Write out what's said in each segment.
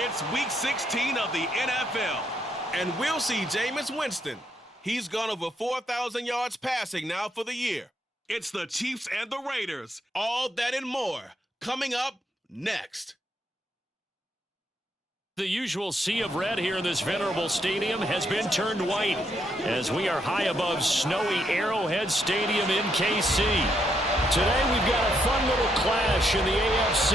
It's Week 16 of the NFL. And we'll see Jameis Winston. He's gone over 4,000 yards passing now for the year. It's the Chiefs and the Raiders. All that and more coming up next. The usual sea of red here in this venerable stadium has been turned white as we are high above snowy Arrowhead Stadium in KC. Today we've got a fun little clash in the AFC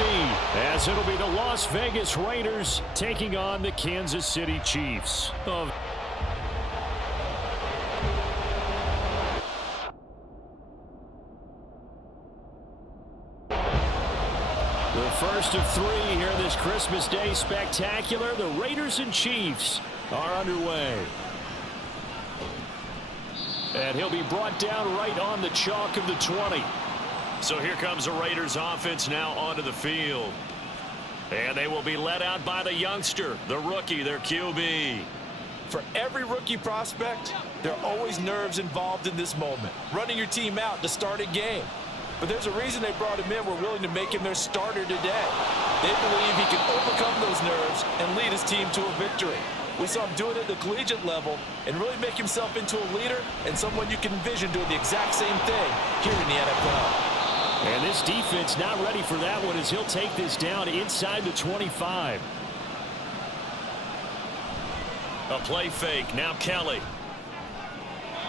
as it'll be the Las Vegas Raiders taking on the Kansas City Chiefs. The first of three here in this Christmas Day spectacular. The Raiders and Chiefs are underway. And he'll be brought down right on the chalk of the 20. So here comes the Raiders offense now onto the field. And they will be led out by the youngster, the rookie, their QB. For every rookie prospect, there are always nerves involved in this moment. Running your team out to start a game. But there's a reason they brought him in. We're willing to make him their starter today. They believe he can overcome those nerves and lead his team to a victory. We saw him do it at the collegiate level and really make himself into a leader and someone you can envision doing the exact same thing here in the NFL. And this defense not ready for that one as he'll take this down inside the 25. A play fake. Now Kelly.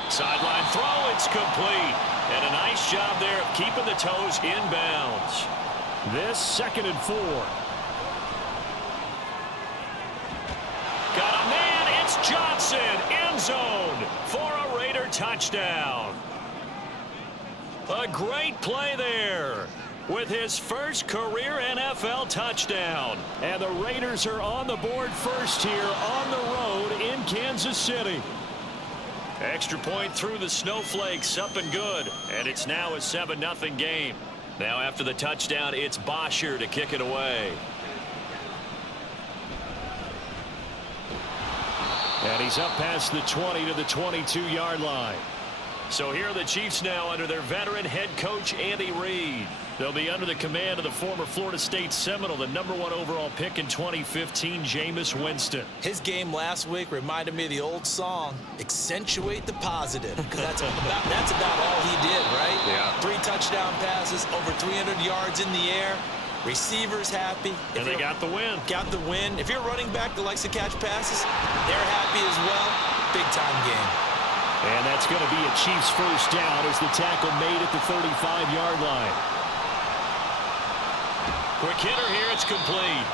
Sideline throw. It's complete. And a nice job there of keeping the toes inbounds. This 2nd and 4. Got a man. It's Johnson. End zone for a Raider touchdown. A great play there with his first career NFL touchdown. And the Raiders are on the board first here on the road in Kansas City. Extra point through the snowflakes, up and good. And it's now a 7-0 game. Now after the touchdown, it's Bosher to kick it away. And he's up past the 20 to the 22-yard line. So here are the Chiefs now under their veteran head coach, Andy Reid. They'll be under the command of the former Florida State Seminole, the #1 overall pick in 2015, Jameis Winston. His game last week reminded me of the old song, Accentuate the Positive, because that's about all he did, right? Yeah. 3 touchdown passes, over 300 yards in the air, receivers happy. And they got the win. Got the win. If you're a running back that likes to catch passes, they're happy as well. Big-time game. And that's going to be a Chiefs first down as the tackle made at the 35-yard line. Quick hitter here, it's complete.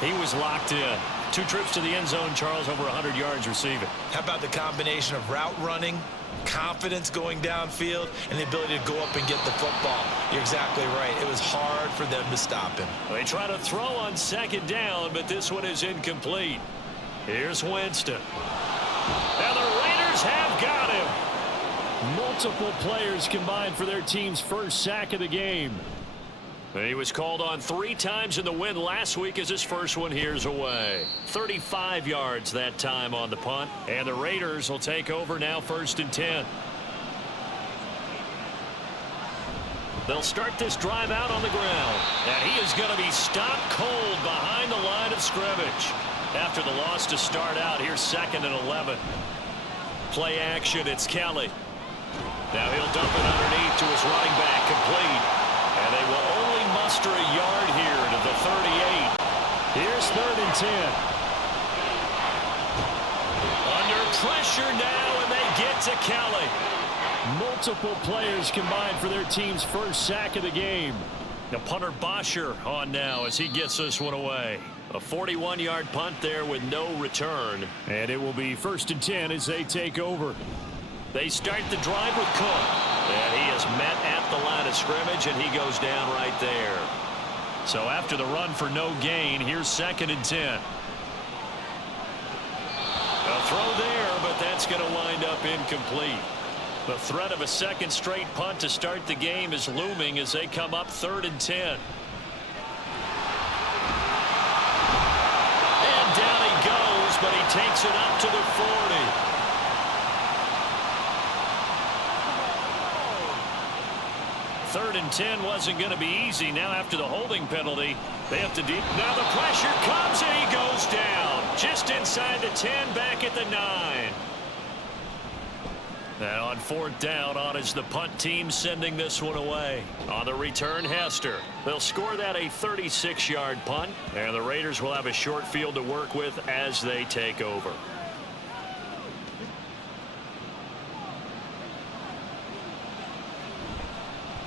He was locked in. 2 trips to the end zone, Charles, over 100 yards receiving. How about the combination of route running, confidence going downfield, and the ability to go up and get the football? You're exactly right. It was hard for them to stop him. They try to throw on 2nd down, but this one is incomplete. Here's Winston. And the Raiders have got him. Multiple players combined for their team's first sack of the game. He was called on 3 times in the win last week as his first one here's away. 35 yards that time on the punt. And the Raiders will take over now 1st and 10. They'll start this drive out on the ground. And he is going to be stopped cold behind the line of scrimmage. After the loss to start out, here's 2nd and 11. Play action, it's Kelly. Now he'll dump it underneath to his running back, complete. And they will only muster a yard here to the 38. Here's 3rd and 10. Under pressure now, and they get to Kelly. Multiple players combined for their team's first sack of the game. Now punter Bosher on now as he gets this one away. A 41-yard punt there with no return. And it will be 1st and 10 as they take over. They start the drive with Cook. And he is met at the line of scrimmage, and he goes down right there. So after the run for no gain, here's 2nd and 10. A throw there, but that's going to wind up incomplete. The threat of a 2nd straight punt to start the game is looming as they come up 3rd and 10. Down he goes, but he takes it up to the 40. 3rd and 10 wasn't going to be easy. Now after the holding penalty, they have to deep. Now the pressure comes and he goes down. Just inside the 10, back at the 9. And on 4th down, on is the punt team sending this one away. On the return, Hester. They'll score that a 36-yard punt, and the Raiders will have a short field to work with as they take over.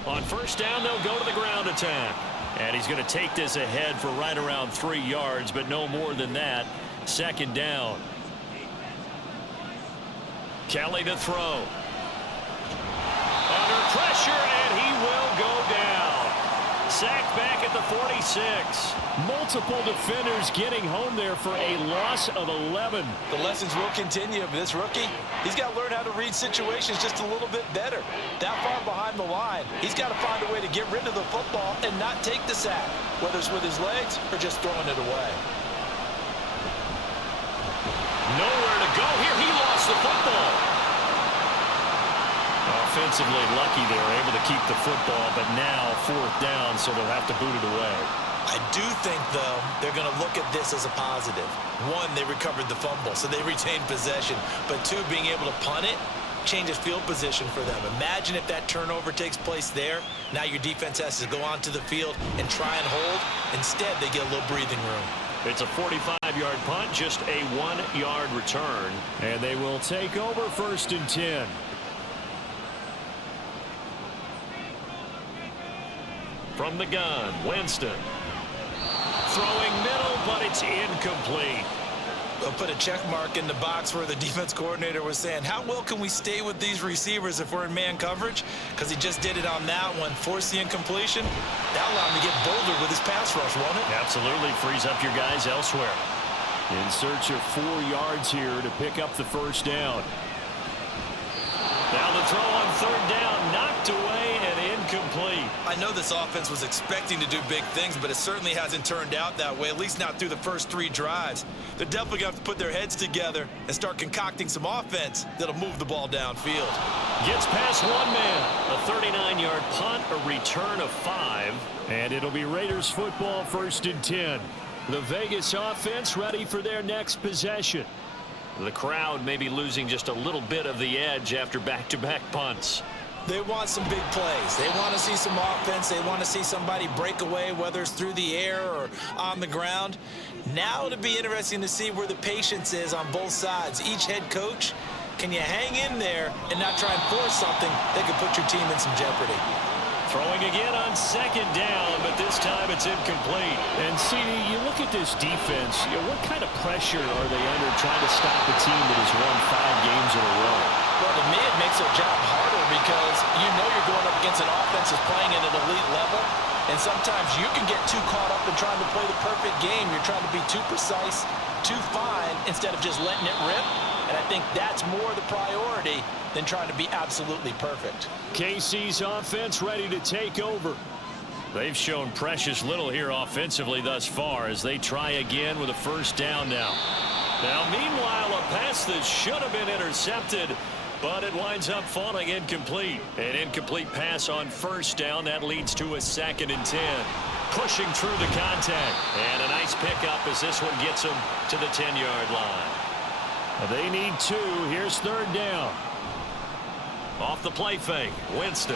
On 1st down, they'll go to the ground attack. And he's going to take this ahead for right around 3 yards, but no more than that. 2nd down. Kelly to throw. Under pressure, and he will go down. Sacked back at the 46. Multiple defenders getting home there for a loss of 11. The lessons will continue. This rookie, he's got to learn how to read situations just a little bit better. That far behind the line, he's got to find a way to get rid of the football and not take the sack, whether it's with his legs or just throwing it away. Nowhere to go here. He lost the football. Offensively lucky they were able to keep the football, but now 4th down, so they'll have to boot it away. I do think, though, they're going to look at this as a positive. 1, they recovered the fumble, so they retained possession. But 2, being able to punt it changes field position for them. Imagine if that turnover takes place there. Now your defense has to go onto the field and try and hold. Instead, they get a little breathing room. It's a 45-yard punt, just a 1-yard return. And they will take over 1st and 10. From the gun, Winston. Throwing middle, but it's incomplete. They'll put a check mark in the box where the defense coordinator was saying, how well can we stay with these receivers if we're in man coverage? Because he just did it on that one, forced the incompletion. That allowed him to get bolder with his pass rush, won't it? Absolutely, frees up your guys elsewhere. In search of 4 yards here to pick up the 1st down. Now the throw on 3rd down, knocked away and incomplete. I know this offense was expecting to do big things, but it certainly hasn't turned out that way, at least not through the first 3 drives. They're definitely going to have to put their heads together and start concocting some offense that'll move the ball downfield. Gets past 1 man. A 39-yard punt, a return of 5. And it'll be Raiders football, 1st and 10. The Vegas offense ready for their next possession. The crowd may be losing just a little bit of the edge after back-to-back punts. They want some big plays. They want to see some offense. They want to see somebody break away, whether it's through the air or on the ground. Now it'll be interesting to see where the patience is on both sides. Each head coach, can you hang in there and not try and force something that could put your team in some jeopardy? Throwing again on 2nd down, but this time it's incomplete. And CD, you look at this defense, what kind of pressure are they under trying to stop a team that has won 5 games in a row? Well, to me, it makes their job harder because you know you're going up against an offense that's playing at an elite level. And sometimes you can get too caught up in trying to play the perfect game. You're trying to be too precise, too fine, instead of just letting it rip. And I think that's more the priority than trying to be absolutely perfect. KC's offense ready to take over. They've shown precious little here offensively thus far as they try again with a 1st down now. Now, meanwhile, a pass that should have been intercepted, but it winds up falling incomplete. An incomplete pass on 1st down. That leads to a 2nd and 10. Pushing through the contact. And a nice pickup as this one gets them to the 10-yard line. They need 2. Here's 3rd down. Off the play fake, Winston.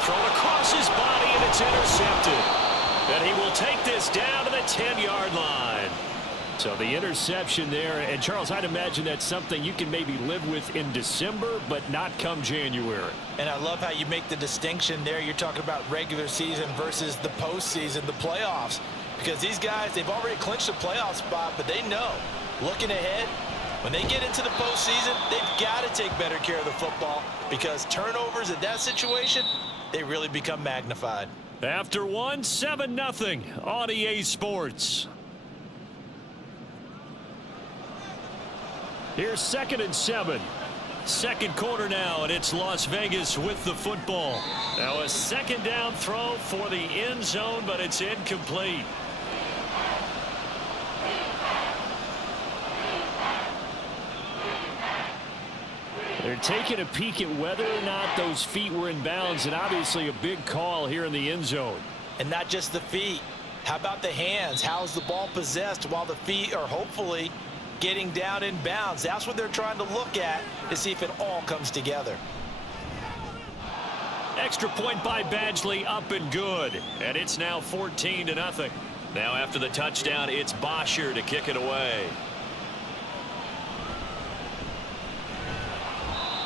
Thrown across his body, and it's intercepted. And he will take this down to the 10-yard line. So the interception there. And, Charles, I'd imagine that's something you can maybe live with in December, but not come January. And I love how you make the distinction there. You're talking about regular season versus the postseason, the playoffs. Because these guys, they've already clinched a playoff spot, but they know, looking ahead, when they get into the postseason, they've got to take better care of the football because turnovers in that situation, they really become magnified. After 1, 7-0 on EA Sports. Here's 2nd and 7. 2nd quarter now, and it's Las Vegas with the football. Now a 2nd down throw for the end zone, but it's incomplete. They're taking a peek at whether or not those feet were in bounds, and obviously a big call here in the end zone. And not just the feet. How about the hands? How's the ball possessed while the feet are hopefully getting down in bounds? That's what they're trying to look at to see if it all comes together. Extra point by Badgley, up and good. And it's now 14-0. Now after the touchdown, it's Bosher to kick it away.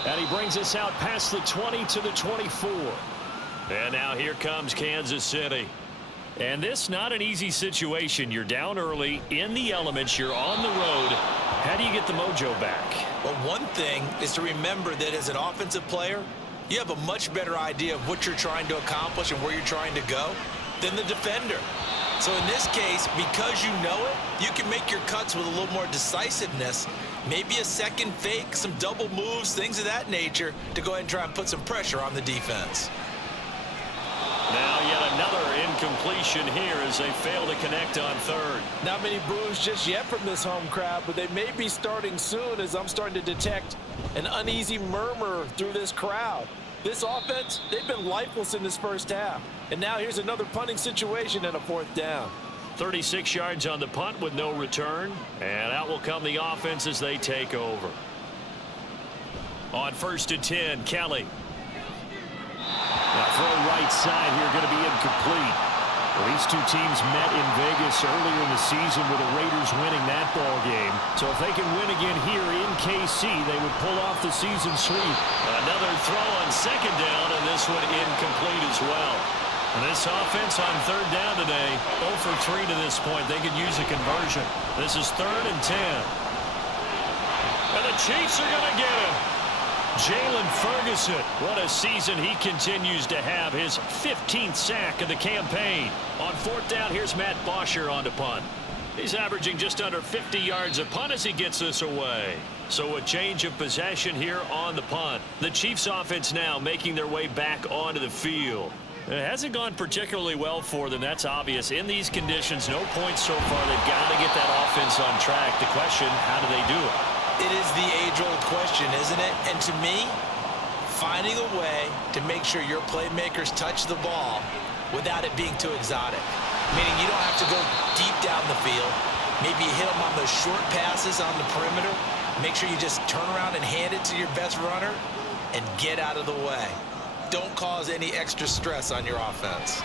And he brings us out past the 20 to the 24. And now here comes Kansas City. And this not an easy situation. You're down early, in the elements, you're on the road. How do you get the mojo back? Well, one thing is to remember that as an offensive player, you have a much better idea of what you're trying to accomplish and where you're trying to go than the defender. So in this case, because you know it, you can make your cuts with a little more decisiveness. Maybe a second fake, some double moves, things of that nature to go ahead and try and put some pressure on the defense. Now yet another incompletion here as they fail to connect on third. Not many boos just yet from this home crowd, but they may be starting soon as I'm starting to detect an uneasy murmur through this crowd. This offense, they've been lifeless in this first half. And now here's another punting situation and a fourth down. 36 yards on the punt with no return. And out will come the offense as they take over. On 1st and 10, Kelly. Now throw right side here, going to be incomplete. Well, these two teams met in Vegas earlier in the season with the Raiders winning that ball game. So if they can win again here in KC, they would pull off the season sweep. Another throw on 2nd down, and this one incomplete as well. And this offense on 3rd down today, 0 for 3 to this point. They could use a conversion. This is 3rd and 10. And the Chiefs are going to get him. Jalen Ferguson, what a season he continues to have. His 15th sack of the campaign. On 4th down, here's Matt Bosher on to punt. He's averaging just under 50 yards a punt as he gets this away. So a change of possession here on the punt. The Chiefs offense now making their way back onto the field. It hasn't gone particularly well for them, that's obvious. In these conditions, no points so far. They've got to get that offense on track. The question, how do they do it? It is the age-old question, isn't it? And to me, finding a way to make sure your playmakers touch the ball without it being too exotic. Meaning you don't have to go deep down the field. Maybe you hit them on those short passes on the perimeter. Make sure you just turn around and hand it to your best runner and get out of the way. Don't cause any extra stress on your offense.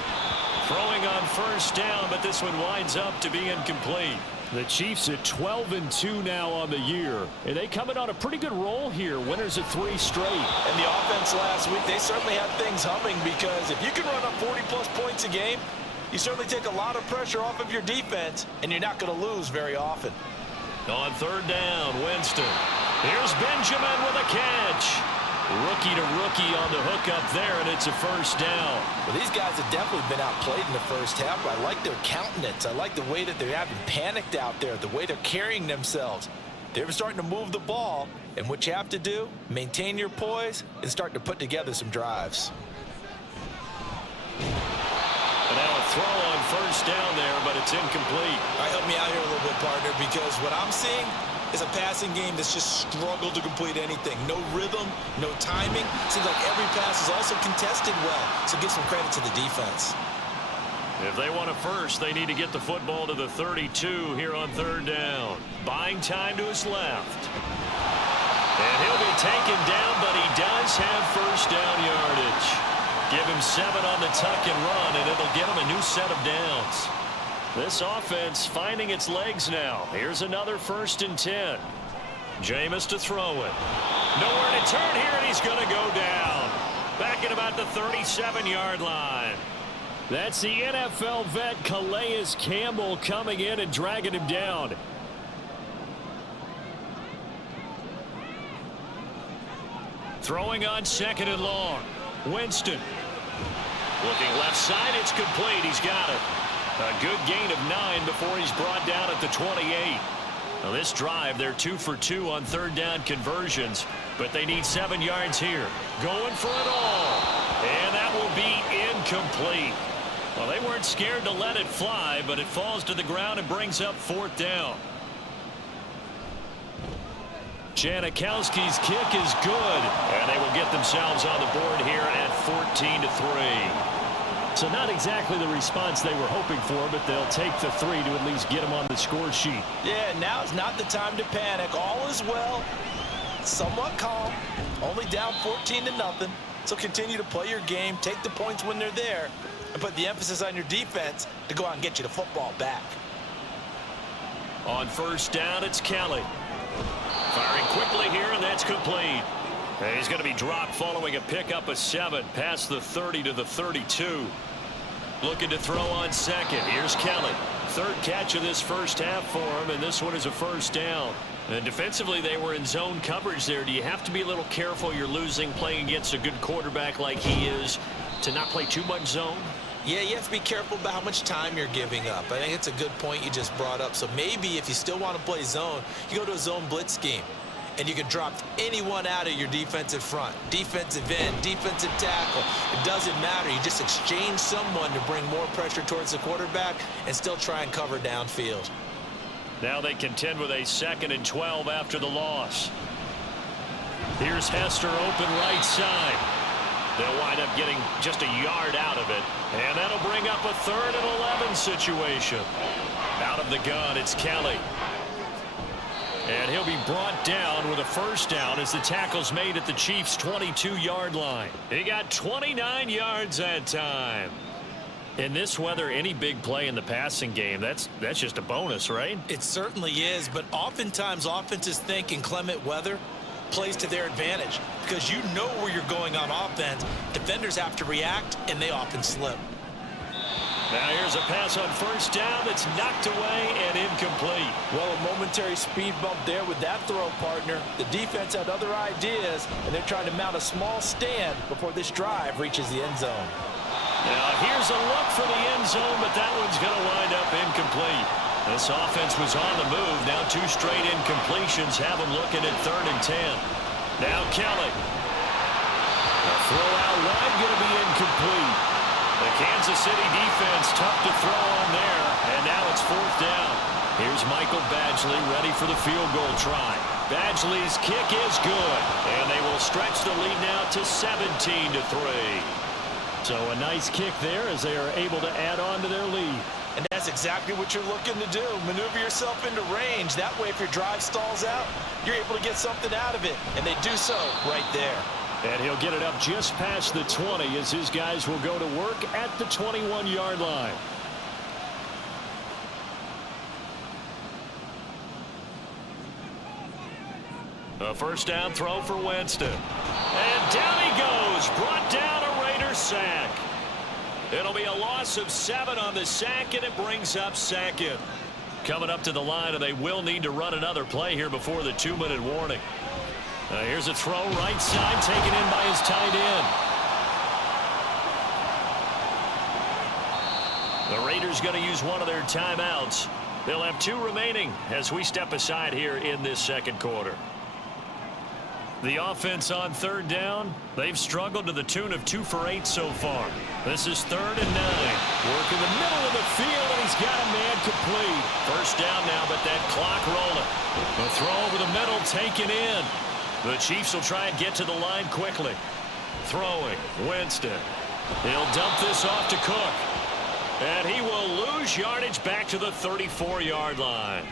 Throwing on 1st down, but this one winds up to be incomplete. The Chiefs at 12-2 now on the year. And they coming on a pretty good roll here. Winners at 3 straight. And the offense last week, they certainly had things humming because if you can run up 40-plus points a game, you certainly take a lot of pressure off of your defense, and you're not going to lose very often. On 3rd down, Winston. Here's Benjamin with a catch. Rookie to rookie on the hook up there, and it's a 1st down. Well, these guys have definitely been outplayed in the first half. I like their countenance. I like the way that they haven't panicked out there, the way they're carrying themselves. They're starting to move the ball, and what you have to do, maintain your poise and start to put together some drives. And now a throw on 1st down there, but it's incomplete. All right, help me out here a little bit, partner, because what I'm seeing is a passing game that's just struggled to complete anything. No rhythm, no timing. Seems like every pass is also contested well. So give some credit to the defense. If they want a first, they need to get the football to the 32 here on 3rd down. Buying time to his left. And he'll be taken down, but he does have 1st down yardage. Give him 7 on the tuck and run, and it'll give him a new set of downs. This offense finding its legs now. Here's another 1st and 10. Jameis to throw it. Nowhere to turn here, and he's going to go down. Back at about the 37-yard line. That's the NFL vet Calais Campbell coming in and dragging him down. Throwing on 2nd and long. Winston. Looking left side, it's complete. He's got it. A good gain of 9 before he's brought down at the 28. Now this drive, they're 2 for 2 on 3rd down conversions, but they need 7 yards here. Going for it all. And that will be incomplete. Well, they weren't scared to let it fly, but it falls to the ground and brings up 4th down. Janikowski's kick is good, and they will get themselves on the board here at 14-3. So not exactly the response they were hoping for, but they'll take the 3 to at least get them on the score sheet. Yeah, now is not the time to panic. All is well. Somewhat calm. Only down 14-0. So continue to play your game, take the points when they're there, and put the emphasis on your defense to go out and get you the football back. On first down, it's Kelly. Firing quickly here, and that's complete. He's going to be dropped following a pickup of 7 past the 30 to the 32. Looking to throw on second. Here's Kelly. Third catch of this first half for him, and this one is a first down. And defensively, they were in zone coverage there. Do you have to be a little careful? You're losing playing against a good quarterback like he is to not play too much zone? Yeah, you have to be careful about how much time you're giving up. I think it's a good point you just brought up. So maybe if you still want to play zone, you go to a zone blitz scheme. And you can drop anyone out of your defensive front. Defensive end, defensive tackle. It doesn't matter. You just exchange someone to bring more pressure towards the quarterback and still try and cover downfield. Now they contend with a 2nd and 12 after the loss. Here's Hester open right side. They'll wind up getting just a yard out of it. And that'll bring up a 3rd and 11 situation. Out of the gun, it's Kelly. And he'll be brought down with a first down as the tackle's made at the Chiefs' 22-yard line. He got 29 yards that time. In this weather, any big play in the passing game, that's just a bonus, right? It certainly is, but oftentimes offenses think inclement weather plays to their advantage because you know where you're going on offense. Defenders have to react, and they often slip. Now here's a pass on first down that's knocked away and incomplete. Well, a momentary speed bump there with that throw, partner. The defense had other ideas, and they're trying to mount a small stand before this drive reaches the end zone. Now here's a look for the end zone, but that one's going to wind up incomplete. This offense was on the move. Now 2 straight incompletions have them looking at 3rd and 10. Now Kelly. The throw out wide going to be incomplete. The Kansas City defense tough to throw on there, and now it's 4th down. Here's Michael Badgley ready for the field goal try. Badgley's kick is good, and they will stretch the lead now to 17-3. So a nice kick there as they are able to add on to their lead. And that's exactly what you're looking to do. Maneuver yourself into range. That way, if your drive stalls out, you're able to get something out of it, and they do so right there. And he'll get it up just past the 20 as his guys will go to work at the 21-yard line. A first down throw for Winston. And down he goes. Brought down a Raider sack. It'll be a loss of 7 on the sack, and it brings up 2nd. Coming up to the line, and they will need to run another play here before the 2-minute warning. Here's a throw right side taken in by his tight end. The Raiders going to use one of their timeouts. They'll have 2 remaining as we step aside here in this 2nd quarter. The offense on 3rd down, they've struggled to the tune of 2 for 8 so far. This is 3rd and 9. Work in the middle of the field, and he's got a man complete. First down now, but that clock rolling. The throw over the middle taken in. The Chiefs will try and get to the line quickly. Throwing, Winston. He'll dump this off to Cook. And he will lose yardage back to the 34-yard line.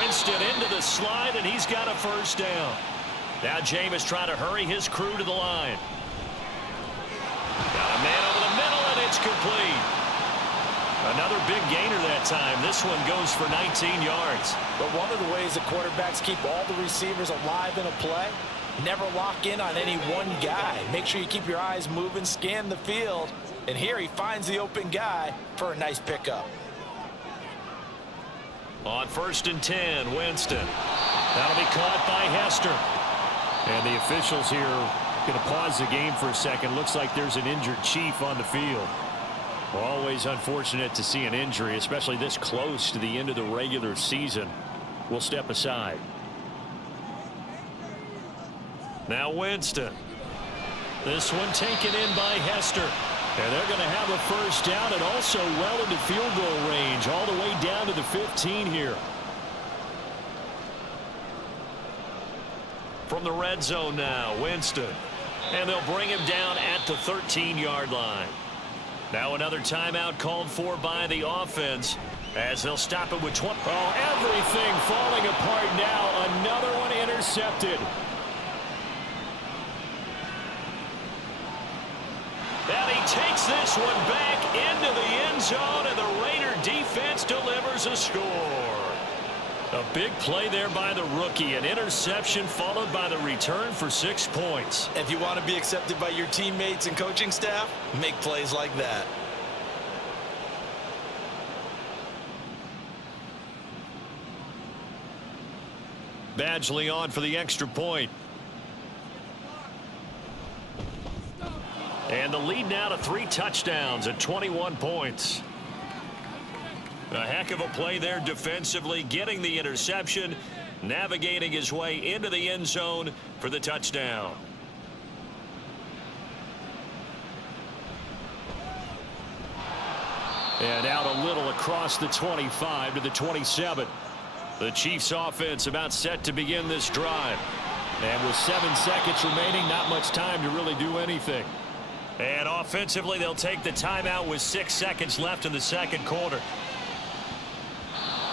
Winston into the slide, and he's got a first down. Now Jameis trying to hurry his crew to the line. Got a man over the middle, and it's complete. Another big gainer that time. This one goes for 19 yards. But one of the ways the quarterbacks keep all the receivers alive in a play, never lock in on any one guy. Make sure you keep your eyes moving, scan the field. And here he finds the open guy for a nice pickup. On 1st and 10, Winston. That'll be caught by Hester. And the officials here going to pause the game for a second. Looks like there's an injured Chief on the field. Always unfortunate to see an injury, especially this close to the end of the regular season. We'll step aside. Now Winston. This one taken in by Hester. And they're going to have a first down and also well into field goal range all the way down to the 15 here. From the red zone now, Winston. And they'll bring him down at the 13-yard line. Now another timeout called for by the offense as they'll stop it with 20. Oh, everything falling apart now. Another one intercepted. And he takes this one back into the end zone, and the Raider defense delivers a score. A big play there by the rookie. An interception followed by the return for 6 points. If you want to be accepted by your teammates and coaching staff, make plays like that. Badgley on for the extra point. And the lead now to 3 touchdowns at 21 points. A heck of a play there defensively, getting the interception, navigating his way into the end zone for the touchdown. And out a little across the 25 to the 27. The Chiefs offense about set to begin this drive. And with 7 seconds remaining, not much time to really do anything. And offensively, they'll take the timeout with 6 seconds left in the second quarter.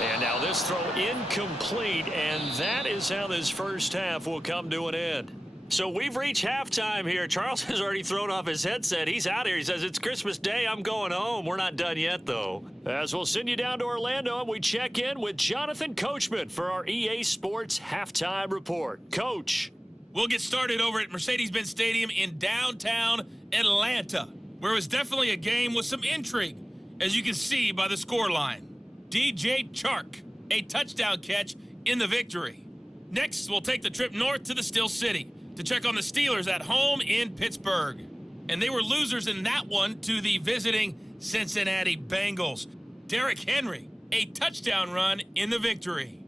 And now this throw incomplete, and that is how this first half will come to an end. So we've reached halftime here. Charles has already thrown off his headset. He's out here. He says, it's Christmas Day. I'm going home. We're not done yet, though. As we'll send you down to Orlando, and we check in with Jonathan Coachman for our EA Sports Halftime Report. Coach. We'll get started over at Mercedes-Benz Stadium in downtown Atlanta, where it was definitely a game with some intrigue, as you can see by the scoreline. DJ Chark, a touchdown catch in the victory. Next, we'll take the trip north to the Steel City to check on the Steelers at home in Pittsburgh. And they were losers in that one to the visiting Cincinnati Bengals. Derrick Henry, a touchdown run in the victory.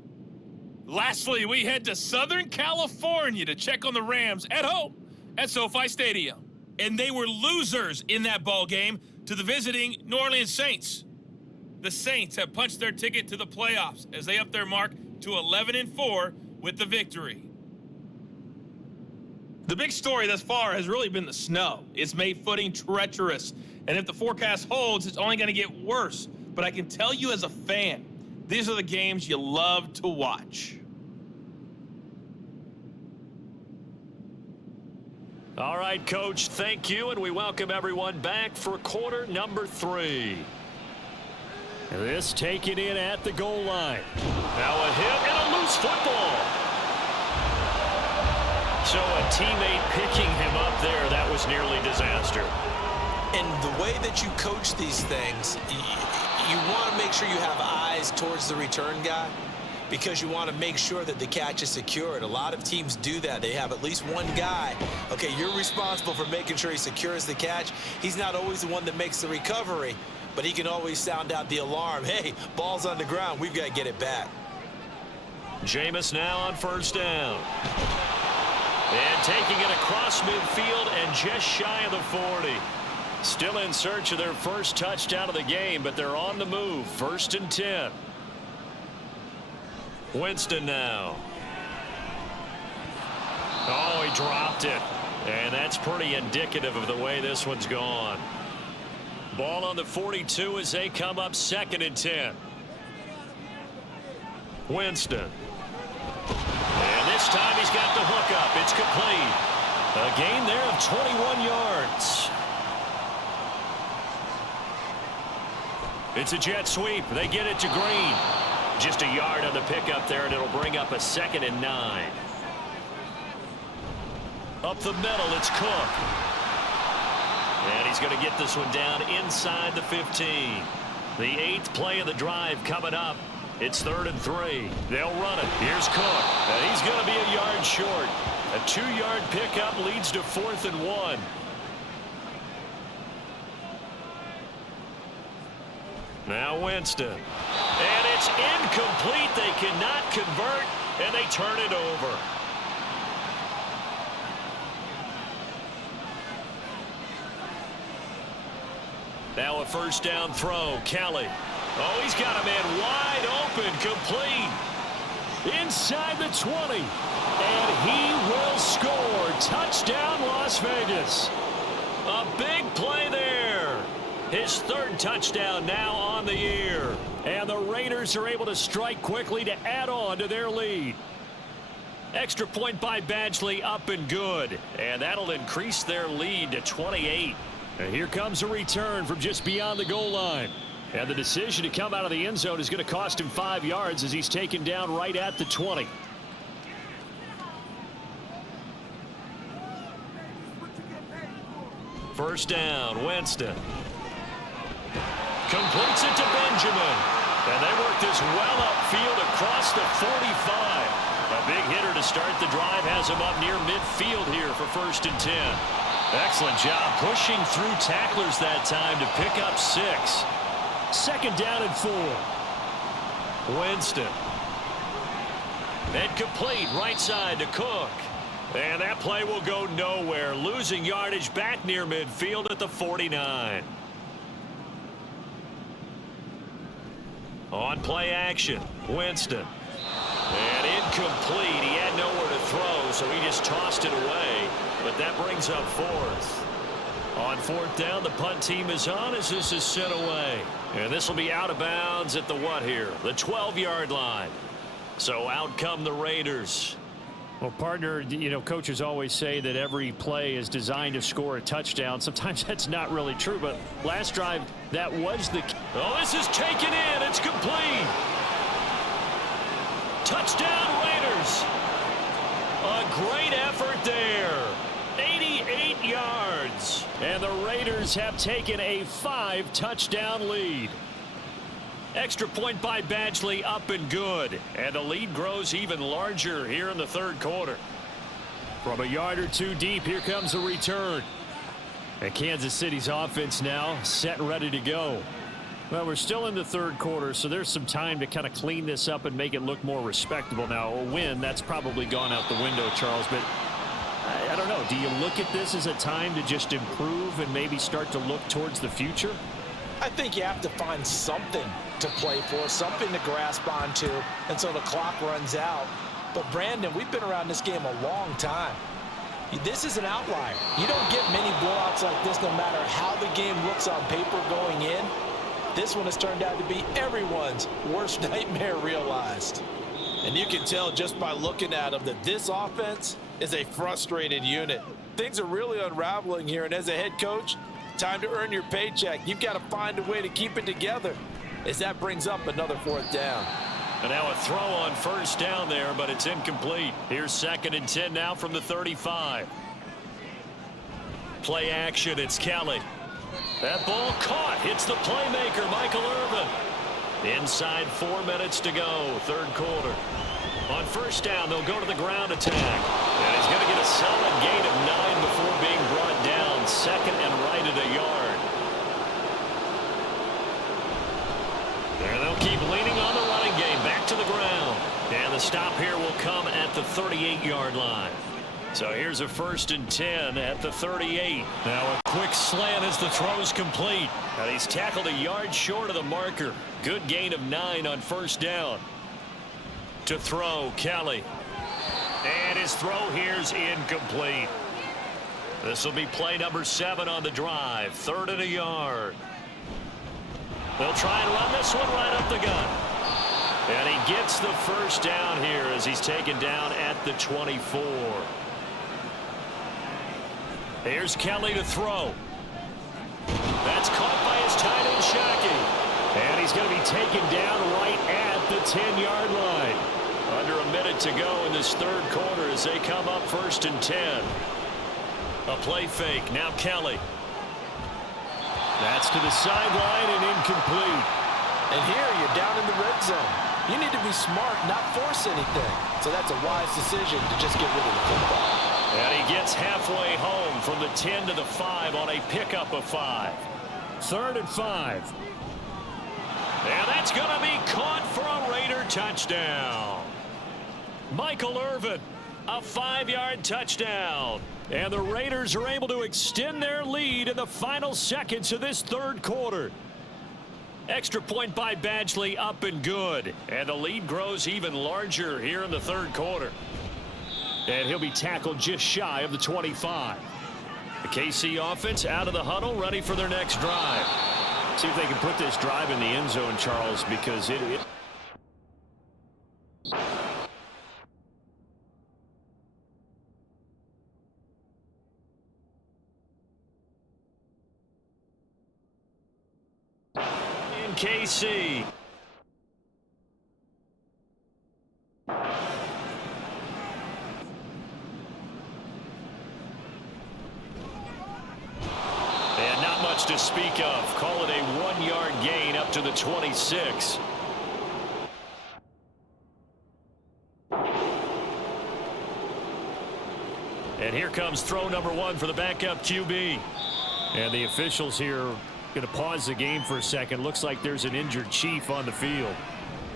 Lastly, we head to Southern California to check on the Rams at home at SoFi Stadium. And they were losers in that ball game to the visiting New Orleans Saints. The Saints have punched their ticket to the playoffs as they up their mark to 11-4 with the victory. The big story thus far has really been the snow. It's made footing treacherous, and if the forecast holds, it's only going to get worse. But I can tell you as a fan, these are the games you love to watch. All right, Coach, thank you, and we welcome everyone back for quarter number 3. This taken in at the goal line. Now a hit and a loose football. So a teammate picking him up there, that was nearly disaster. And the way that you coach these things, you want to make sure you have eyes towards the return guy because you want to make sure that the catch is secured. A lot of teams do that. They have at least one guy. Okay, you're responsible for making sure he secures the catch. He's not always the one that makes the recovery, but he can always sound out the alarm. Hey, ball's on the ground. We've got to get it back. Jameis now on first down. And taking it across midfield and just shy of the 40. Still in search of their first touchdown of the game, but they're on the move. 1st and 10. Winston now. Oh, he dropped it. And that's pretty indicative of the way this one's gone. Ball on the 42 as they come up 2nd and 10. Winston. And this time he's got the hook up. It's complete. A gain there of 21 yards. It's a jet sweep. They get it to Green. Just a yard on the pickup there, and it'll bring up a 2nd and 9. Up the middle, it's Cook. And he's going to get this one down inside the 15. The 8th play of the drive coming up. It's 3rd and 3. They'll run it. Here's Cook. And he's going to be a yard short. A 2-yard pickup leads to 4th and 1. Now Winston. And it's incomplete. They cannot convert, and they turn it over. Now a first down throw. Kelly. Oh, he's got a man wide open, complete. inside the 20. And he will score. Touchdown, Las Vegas. A big play there. His third touchdown now on the year. And the Raiders are able to strike quickly to add on to their lead. Extra point by Badgley, up and good. And that'll increase their lead to 28. And here comes a return from just beyond the goal line. And the decision to come out of the end zone is going to cost him 5 yards as he's taken down right at the 20. First down, Winston. Completes it to Benjamin. And they work this well upfield across the 45. A big hitter to start the drive has him up near midfield here for 1st and 10. Excellent job pushing through tacklers that time to pick up 6. 2nd down and 4. Winston. And complete right side to Cook. And that play will go nowhere. Losing yardage back near midfield at the 49. On play action, Winston. And incomplete. He had nowhere to throw, so he just tossed it away. But that brings up 4th. On 4th down, the punt team is on as this is sent away. And this will be out of bounds at the what here? The 12-yard line. So out come the Raiders. Well, partner, you know, coaches always say that every play is designed to score a touchdown. Sometimes that's not really true, but last drive, that was the... Oh, this is taken in. It's complete. Touchdown, Raiders. A great effort there. 88 yards. And the Raiders have taken a 5-touchdown lead. Extra point by Badgley, up and good. And the lead grows even larger here in the 3rd quarter. From a yard or two deep, here comes a return. And Kansas City's offense now set and ready to go. Well, we're still in the 3rd quarter, so there's some time to kind of clean this up and make it look more respectable. Now, a win, that's probably gone out the window, Charles, but I don't know. Do you look at this as a time to just improve and maybe start to look towards the future? I think you have to find something to play for, something to grasp onto until the clock runs out. But, Brandon, we've been around this game a long time. This is an outlier. You don't get many blowouts like this no matter how the game looks on paper going in. This one has turned out to be everyone's worst nightmare realized. And you can tell just by looking at them that this offense is a frustrated unit. Things are really unraveling here, and as a head coach, time to earn your paycheck. You've got to find a way to keep it together as that brings up another 4th down. And now a throw on 1st down there, but it's incomplete. Here's 2nd and 10 now from the 35. Play action, it's Kelly. That ball caught, hits the playmaker, Michael Irvin. Inside 4 minutes to go, 3rd quarter. On 1st down, they'll go to the ground attack. And he's going to get a solid gain of 9 before being brought down. 2nd and right at a yard. And they'll keep leaning on the running game. Back to the ground. And the stop here will come at the 38-yard line. So here's a 1st and 10 at the 38. Now a quick slant as the throw's complete. And he's tackled a yard short of the marker. Good gain of 9 on 1st down. To throw, Kelly. And his throw here's incomplete. This will be play number 7 on the drive. 3rd and a yard. They'll try and run this one right up the gut. And he gets the 1st down here as he's taken down at the 24. Here's Kelly to throw. That's caught by his tight end, Shockey. And he's going to be taken down right at the 10-yard line. Under a minute to go in this 3rd quarter as they come up 1st and 10. A play fake. Now Kelly. That's to the sideline and incomplete. And here you're down in the red zone. You need to be smart, not force anything. So that's a wise decision to just get rid of the football. And he gets halfway home from the 10 to the 5 on a pickup of 5. 3rd and 5. And that's going to be caught for a Raider touchdown. Michael Irvin, a 5-yard touchdown. And the Raiders are able to extend their lead in the final seconds of this 3rd quarter. Extra point by Badgley, up and good. And the lead grows even larger here in the third quarter. And he'll be tackled just shy of the 25. The KC offense out of the huddle, ready for their next drive. See if they can put this drive in the end zone, Charles, because it in KC. And not much to speak of. Call it a 1-yard gain up to the 26. And here comes throw number 1 for the backup QB. And the officials here going to pause the game for a second. Looks like there's an injured Chief on the field.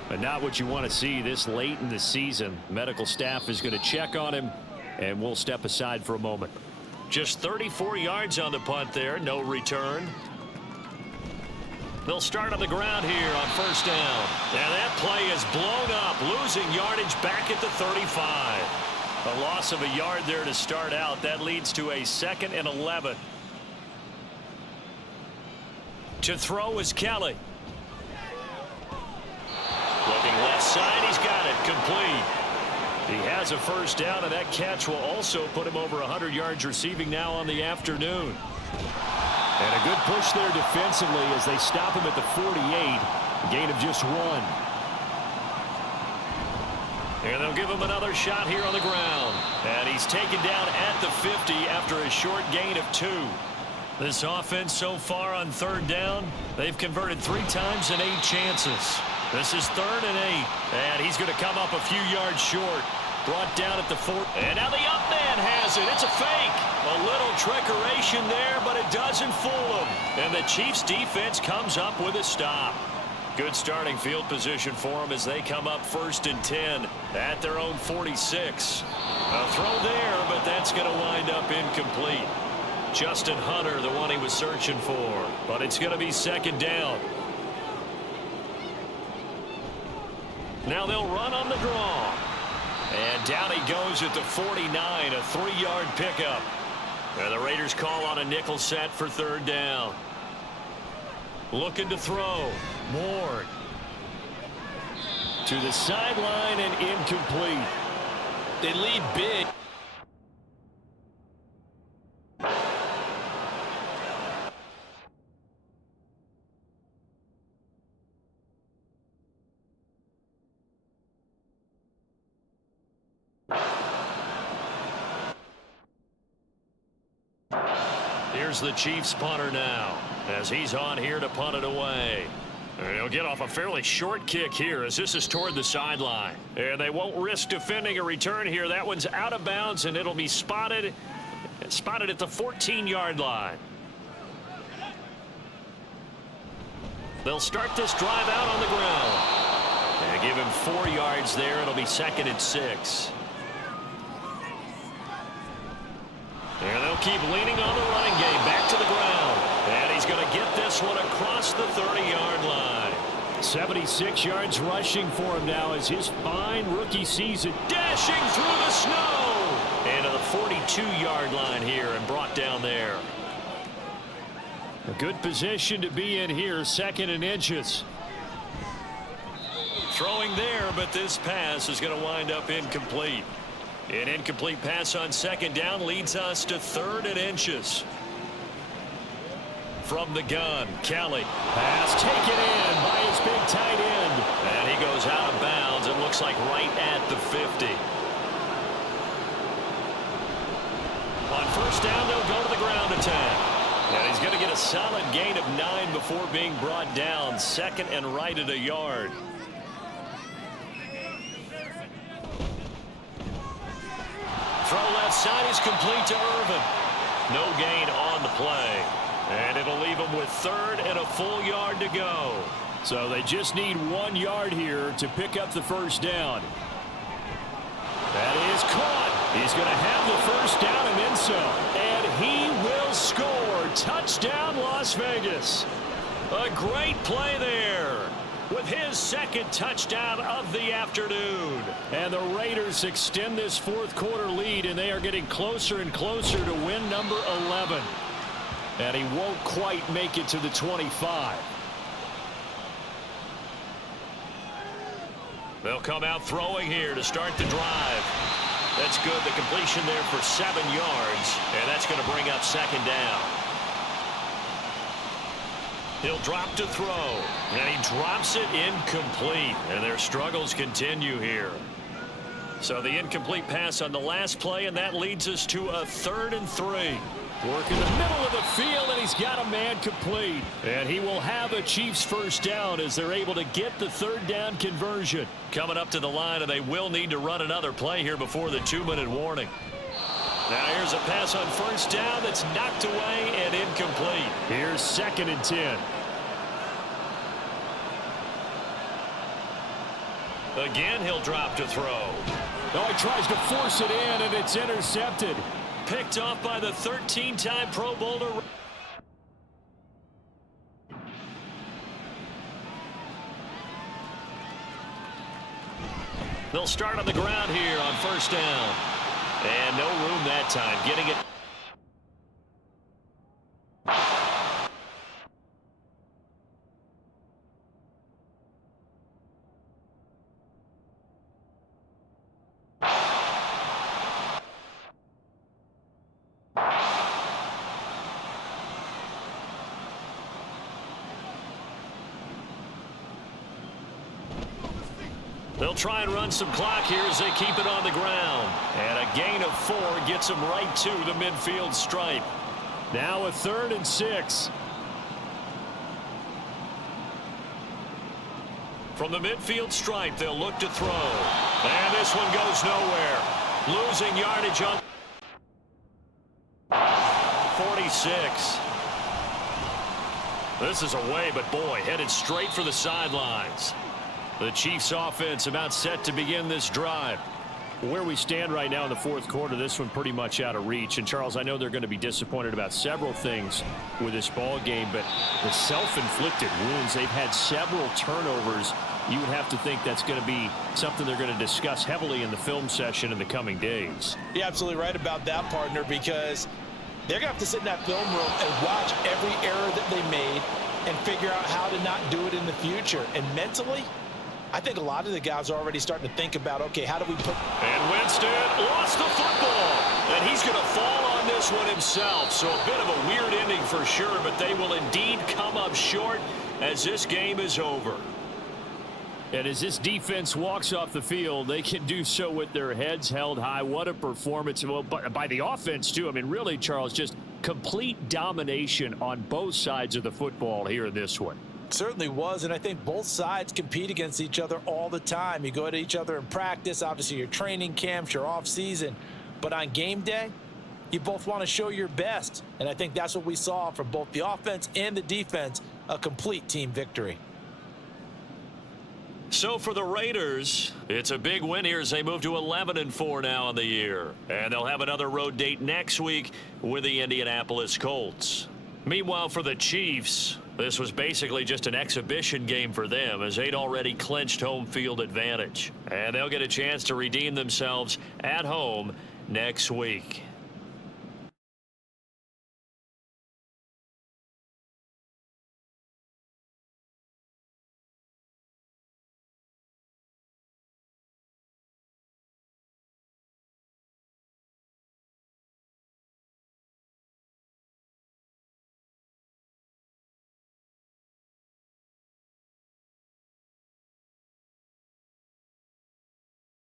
But not what you want to see this late in the season. Medical staff is going to check on him, and we'll step aside for a moment. Just 34 yards on the punt there. No return. They'll start on the ground here on first down. And that play is blown up, losing yardage back at the 35. A loss of a yard there to start out. That leads to a 2nd and 11. To throw is Kelly. Looking left side, he's got it, complete. He has a first down, and that catch will also put him over 100 yards receiving now on the afternoon. And a good push there defensively as they stop him at the 48. A gain of just 1. And they'll give him another shot here on the ground. And he's taken down at the 50 after a short gain of 2. This offense so far on third down, they've converted 3 times in 8 chances. This is 3rd and 8. And he's going to come up a few yards short. Brought down at the 4. And now the up man has it. It's a fake. A little trickeration there, but it doesn't fool him. And the Chiefs defense comes up with a stop. Good starting field position for them as they come up 1st and 10 at their own 46. A throw there, but that's going to wind up incomplete. Justin Hunter, the one he was searching for. But it's going to be 2nd down. Now they'll run on the draw. And down he goes at the 49, a 3-yard pickup. And the Raiders call on a nickel set for 3rd down. Looking to throw. Moore. To the sideline and incomplete. They lead big. Here's the Chiefs punter now as he's on here to punt it away. And he'll get off a fairly short kick here as this is toward the sideline. And they won't risk defending a return here. That one's out of bounds, and it'll be spotted at the 14-yard line. They'll start this drive out on the ground. And give him 4 yards there. It'll be 2nd and 6. And they'll keep leaning on the running game back to the ground. And he's going to get this one across the 30-yard line. 76 yards rushing for him now as his fine rookie season dashing through the snow. And to the 42-yard line here and brought down there. A good position to be in here, 2nd and inches. Throwing there, but this pass is going to wind up incomplete. An incomplete pass on 2nd down leads us to 3rd and inches. From the gun, Kelly. Pass taken in by his big tight end. And he goes out of bounds. It looks like right at the 50. On 1st down, they'll go to the ground attack. And he's going to get a solid gain of 9 before being brought down. 2nd and right at a yard. Throw left side is complete to Irvin. No gain on the play. And it'll leave him with 3rd and a full yard to go. So they just need 1 yard here to pick up the 1st down. That is caught. He's going to have the 1st down and then some. And he will score. Touchdown, Las Vegas. A great play there with his second touchdown of the afternoon. And the Raiders extend this fourth quarter lead, and they are getting closer and closer to win number 11. And he won't quite make it to the 25. They'll come out throwing here to start the drive. That's good. The completion there for 7 yards, and that's going to bring up second down. He'll drop to throw, and he drops it incomplete, and their struggles continue here. So the incomplete pass on the last play, and that leads us to a 3rd and 3. Work in the middle of the field, and he's got a man complete. And he will have a Chiefs first down as they're able to get the 3rd down conversion. Coming up to the line, and they will need to run another play here before the 2-minute warning. Now here's a pass on first down that's knocked away and incomplete. Here's 2nd and 10. Again, he'll drop to throw. Oh, he tries to force it in, and it's intercepted. Picked off by the 13-time Pro Bowler. They'll start on the ground here on first down. And no room that time. Getting it. They'll try and run some clock here as they keep it on the ground. And a gain of 4 gets them right to the midfield stripe. Now a 3rd and 6. From the midfield stripe, they'll look to throw. And this one goes nowhere. Losing yardage on 46. This is away, but boy, headed straight for the sidelines. The Chiefs offense about set to begin this drive. Where we stand right now in the fourth quarter, this one pretty much out of reach. And Charles, I know they're going to be disappointed about several things with this ball game, but the self-inflicted wounds, they've had several turnovers. You would have to think that's going to be something they're going to discuss heavily in the film session in the coming days. You're absolutely right about that, partner, because they're going to have to sit in that film room and watch every error that they made and figure out how to not do it in the future. And mentally, I think a lot of the guys are already starting to think about, okay, how do we put... And Winston lost the football. And he's going to fall on this one himself. So a bit of a weird ending for sure, but they will indeed come up short as this game is over. And as this defense walks off the field, they can do so with their heads held high. What a performance by the offense, too. I mean, really, Charles, just complete domination on both sides of the football here in this one. Certainly was, and I think both sides compete against each other all the time. You go at each other in practice, obviously your training camps, your off season, but on game day, you both want to show your best, and I think that's what we saw from both the offense and the defense, a complete team victory. So for the Raiders, it's a big win here as they move to 11-4 now in the year, and they'll have another road date next week with the Indianapolis Colts. Meanwhile, for the Chiefs, this was basically just an exhibition game for them as they'd already clinched home field advantage. And they'll get a chance to redeem themselves at home next week.